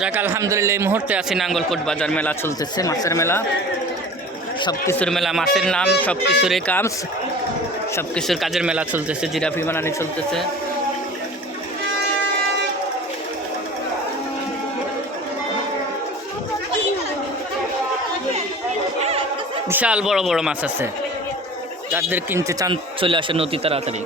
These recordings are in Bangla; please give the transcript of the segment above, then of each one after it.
যাক, আলহামদুলিল্লাহ, এই মুহূর্তে আছি নাঙ্গলকোট বাজার মেলা চলতেছে, মাছের মেলা। সব কিছুর মেলা, মাছের নাম সব কিছুরই কাজ। সব কিছুর কাজের মেলা চলতেছে জিরাফি বানানি চলতেছে। বিশাল বড় বড় মাছ আছে। যাদের কিনতে চান, চলে আসে নদী তাড়াতাড়ি।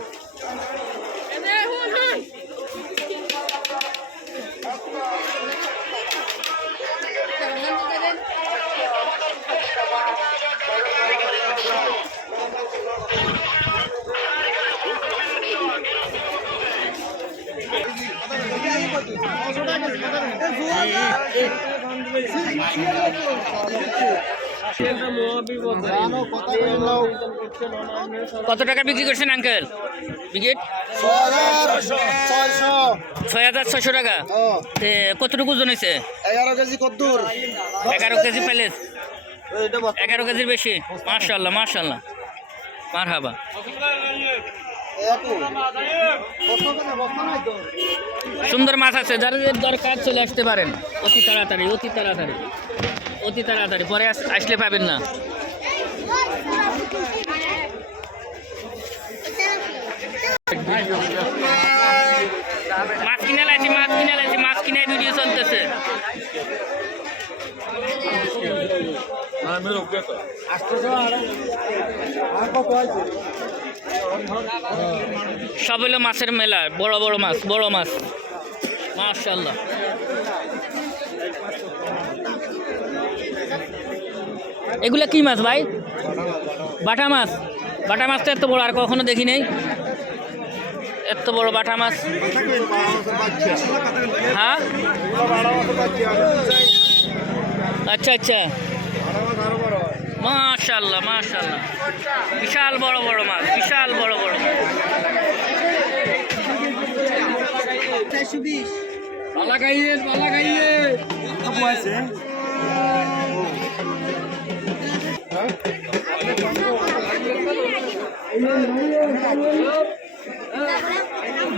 কত টাকা বিক্রি করছেন আঙ্কেল বিকেট ছয় হাজার ছয়শো টাকা। কতটুকু ওজন হয়েছে? এগারো কেজি কদ্দুর এগারো কেজি প্যালেস এগারো কেজির বেশি? মার্শাল্লাহ মার্শাল্লাহ মার হাবা সুন্দর মাছ আছে যাদের দরকার চলে আসতে পারেন। অতি তাড়াতাড়ি অতি তাড়াতাড়ি অতি তাড়াতাড়ি পরে আসলে পাবেন না। মাছ কিনে লাইছি মাছ কিনে লাইছি মাছ কিনে ভিডিও চলতেছে। সব হলো মাছের মেলা, বড় বড় মাছ বড় মাছ। মাশাল্লাহ এগুলা কি মাছ ভাই? বাটা মাছ। বাটা মাছ তো এত বড়, আর কখনো দেখি নেই। এত বড় বাটা মাছ। হ্যাঁ? আচ্ছা আচ্ছা। মাশাল্লাহ মাশাল্লাহ বিশাল বড় বড় মাছ, বিশাল বড় বড়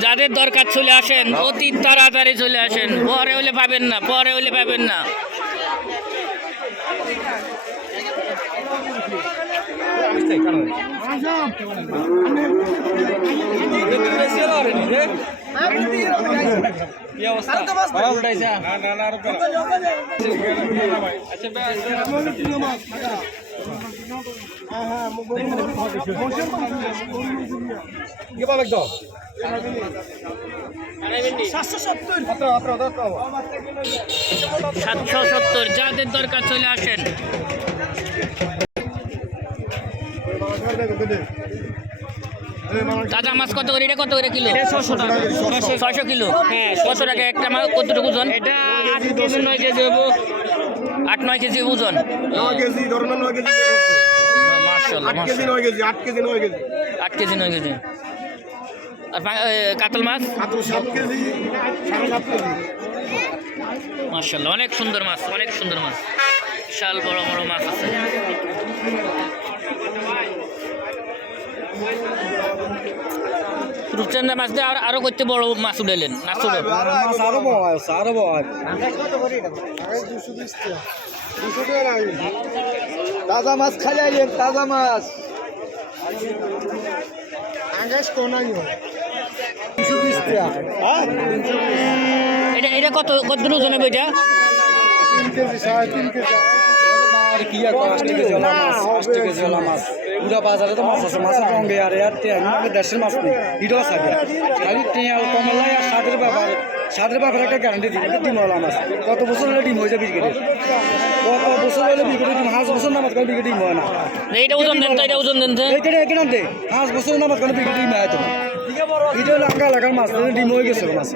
যাদের দরকার চলে আসেন, অতি তাড়াতাড়ি চলে আসেন। পরে হলে পাবেন না, পরে হলে পাবেন না। সাতশো সত্তর যাদের দরকার চলে আসেন। তাজা মাছ কত করে? এটা কত করে কিলো? ছয়শো কিলো। ছশো টাকা একটা মাছ কতটুকু ওজন? এটা আট কেজি নয় কেজি হব আট নয় কেজি ওজন। নয় কেজি ধরুন নয় কেজি আট কেজি নয় কেজি আট কেজি নয় কেজি। আট কেজি নয় কেজি। আর কাতল মাছ? মাত্র সাত কেজি সাড়ে সাত কেজি। মার্শাল্লাহ অনেক সুন্দর মাছ অনেক সুন্দর মাছ। বিশাল বড় বড় মাছ আছে। মাছ দিয়ে আরও করতে বড় মাছ উঠাইলেন। না ছোট আরও আরও তাজা মাছ খাই তাজা মাছ এটা এটা কত কত ওজন হবে এটা? তিন কেজি, সাড়ে তিন কেজি। আর কি আর পাঁচ টাকা জলা মাছ পাঁচ টাকা জলা মাছ। পুরা বাজারে তো মাছ আছে মাছের রঙে আর আর তে আমি দেশের মাছ নেই। এটাও থাকে খালি টেঁয়াল কমলাই আর স্বাদের ব্যাপার। স্বাদের ব্যাপারে একটা গ্যারান্টি দিই ডিম হলাম মাছ। কত বছর হলে ডিম হয়ে যায় বিক্রি কত বছর হলে বিক্রি ডিম? পাঁচ বছর নামাজ করে বিক্রি ডিম হয় না। এইটা ওজন দেন তো ওজন দেন তো। এখানে দে পাঁচ বছর নামাজ করে বিক্রি ডিম হয় তো এটা হলো এলাকার মাছ ডিম হয়ে গেছে মাছ।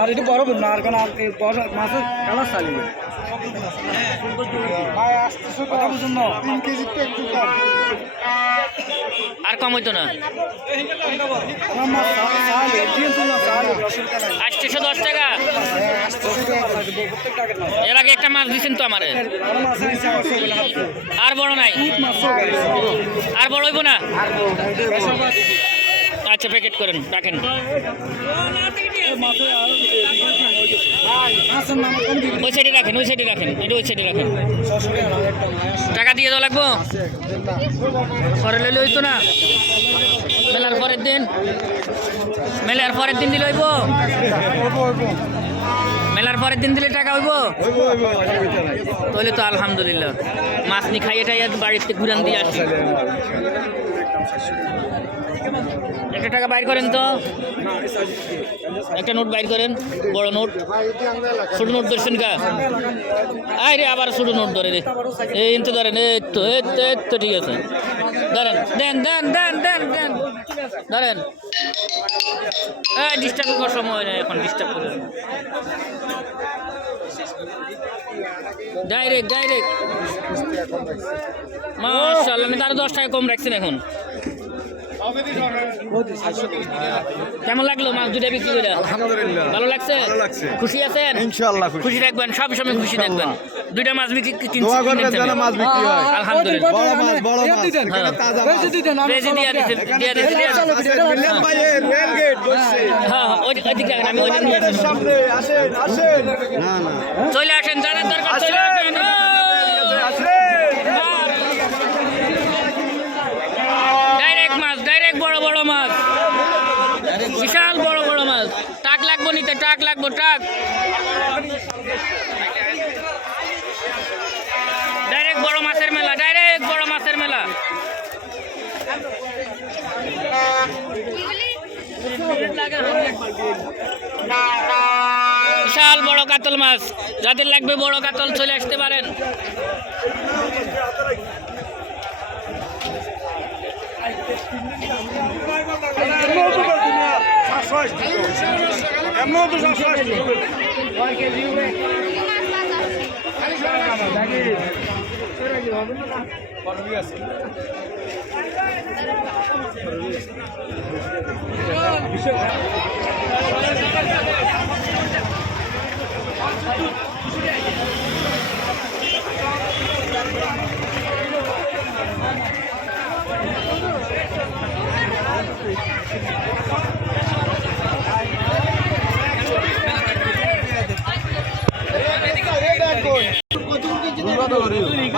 আর এটা বড় না আর মাছের কালার চালিয়ে আর কম হইতো না। আটশো দশ টাকা। এর আগে একটা মাছ দিছেন তো আমারে। আর বড় নাই। আর বড় হইব না। আচ্ছা প্যাকেট করেন, রাখেন। ওই সাইডে রাখেন, ওই সাইডে রাখেন, এটা ওই সাইডে রাখেন। টাকা দিয়ে দেওয়া লাগবো? পরে লইলে হইতো না। মেলার পরের দিন। মেলার পরের দিন দিলে হইব? মেলার পরের দিন দিলে টাকা হইব? তাহলে তো আলহামদুলিল্লাহ। মাছ নি খাইয়ে টাইয়ে বাড়িতে ঘুরান দিয়ে আসি। একটা টাকা বাইর করেন তো। একটা নোট বাইর করেন, বড় নোট। ছোট নোট ধরছেন কা? আয় রে, আবার ছোট নোট ধরে রে। এই তো ধরেন, এই তো এই তো এই তো, ঠিক আছে। ধরেন, দেন দেন দেন দেন দেন। ধরেন। ডিস্টার্ব করার সময় নেই এখন ডিস্টার্ব করে ডাইরেক্ট ডাইরেক্ট মাশাআল্লাহ, আমি তো আরও দশ টাকা কম রাখছেন এখন। কেমন লাগল মাছ দুটা বিক্রি করে? আলহামদুলিল্লাহ। ভালো লাগছে? ভালো লাগছে। খুশি আছেন? ইনশাআল্লাহ খুশি। খুশি থাকবেন সব সময় খুশি থাকবেন। দুইটা মাছ বিক্রি কিনছি দোয়া করবেন যেন মাছ বিক্রি হয়। আলহামদুলিল্লাহ। বড় মাছ বড় মাছ। দিতেন। এখানে তাজা মাছ। দিয়ে দিয়ে রেল গেট বসছে। হ্যাঁ হ্যাঁ, ওই আমি ওই দিকে সামনে আসেন আসেন। না না চলে আসেন জানার দরকার চলে আসেন ডাইরেক্ট মাছ ডাইরেক্ট বড় বড় মাছ বিশাল বড় বড় মাছ টাক টাক লাগবো টাক ডাইরেক্ট বড় মাছের মেলা ডাইরেক্ট বড় মাছের মেলা। বিশাল বড় কাতল মাছ, যাদের লাগবে বড় কাতল চলে আসতে পারেন। এমন দুশো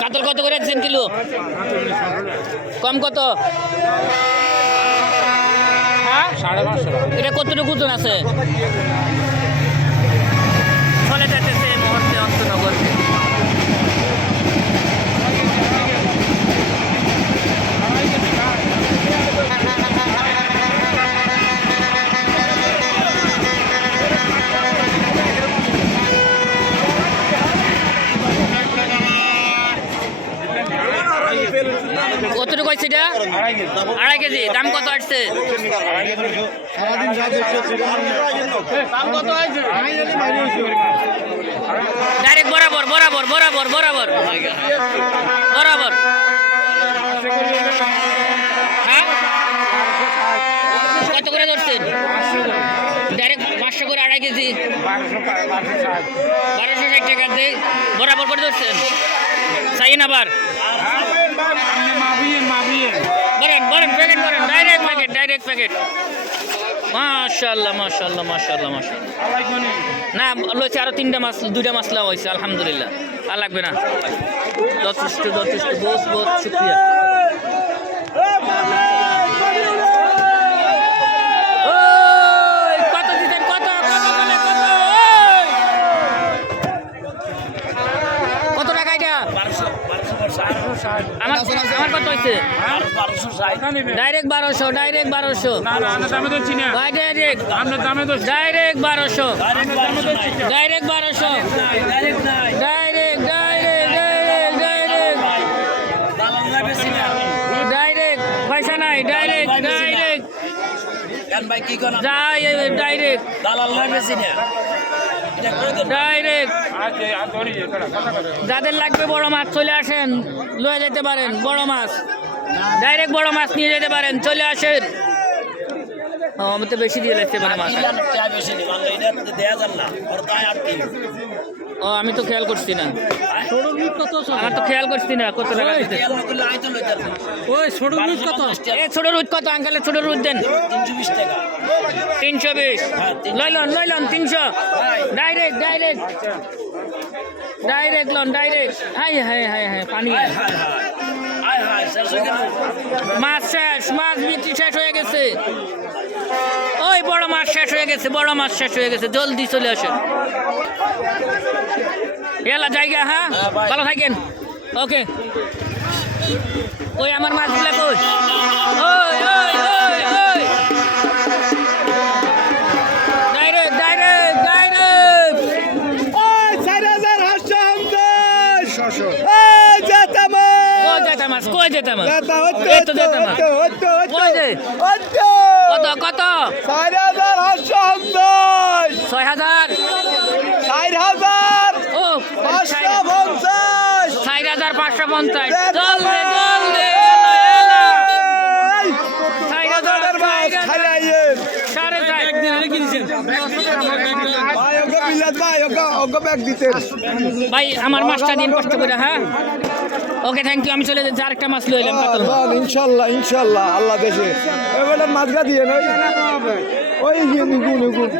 কাতল কত করে দিচ্ছেন কিলো? কম কত? হ্যাঁ? এটা কতটুকু ওজন আছে? আসছে ডাইরেক্ট বরাবর বরাবর বরাবর বরাবর। বরাবর। হ্যাঁ? কত করে ধরছেন? ডাইরেক্ট পাঁচশো করে আড়াই কেজি। বারোশো ষাট টাকা দিয়ে বরাবর করে ধরছেন। চাইন আবার। বলেন বলেন করেন প্যাকেট করেন ডাইরেক্ট প্যাকেট ডাইরেক্ট প্যাকেট মাশাল্লাহ মাশাল্লাহ মাশাল্লাহ মাশাল্লাহ না, লইছে আরও তিনটা মাছ, দুইটা মাছলা হয়েছে আলহামদুলিল্লাহ। আর লাগবে না। যথেষ্ট যথেষ্ট, বহুত বহুত শুক্রিয়া ওই, কত দিতেন কত কত বলে কত ওই! কত টাকা এটা আমার আমার কত হয়েছে? ডাইরেক্ট বারোশো ডাইরেক্ট বারোশো। ডাইরেক্ট ডাইরেক্ট বারোশো। ডাইরেক্ট বারোশো। Direct direct direct direct direct পয়সা নাই ডাইরেক্ট ডাইরেক্ট ভাই কি কোন যাই ডাইরেক্ট যাদের লাগবে বড় মাছ চলে আসেন, লয়ে যেতে পারেন, বড় মাছ। ডাইরেক্ট বড় মাছ নিয়ে যেতে পারেন, চলে আসেন। আমি তো বেশি দিয়ে লাগছে পারে মাছ। ও আমি তো খেয়াল করছি না। আমার তো খেয়াল করছি না কত টাকা ওই। ছোট মিট কত? এ ছোট রুদ কত? আঙ্কালে ছোট রুদ দেন। তিনশো বিশ। লইলন লইলন তিনশো। Direct direct. ডাইরেক্ট লন ডাইরেক্ট। হাই হাই হাই হাই পানি। মাছ শেষ মাছ বিক্রি শেষ হয়ে গেছে। ওই বড় মাছ শেষ হয়ে গেছে বড় মাছ শেষ হয়ে গেছে জলদি চলে আসেন। এলা জায়গা হ্যাঁ? হ্যাঁ, ভালো থাকেন। ওকে। ওই আমার মাছগুলা কই? ওই ওই ওই ওই। Direct direct direct. ওই চার হাজার হাজার হাজার এই যেতে কই যেতে মাছ? কই যেতে মাছ? যেতে হচ্ছে মাছ। হচ্ছে? হচ্ছে কত কত? চার হাজার ছয় হাজার। চার হাজার ও পাঁচশো পঞ্চাশ। চার হাজার পাঁচশো পঞ্চাশ। জল জল। সাড়ে চার। ভাই আমার মাছটা দিন কষ্ট করে হ্যাঁ? ওকে থ্যাংক ইউ আমি চলে যাচ্ছি আরেকটা মাছ লই এলাম ইনশাল্লাহ ইনশাল্লাহ আল্লাহ দেশে। এবারে মাঝগা দিয়ে নই। ওই গিয়ে নিগুন নিগুন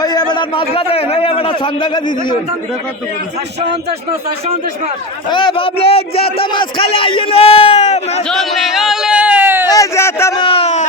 ওই এবার মাঝগা দেন ওই এবার সন্ধ্যাগা দিয়ে দিয়ে এ বাবলে জাতা মাছ খালি আইয়ে না। জল জল জাতা মাছ।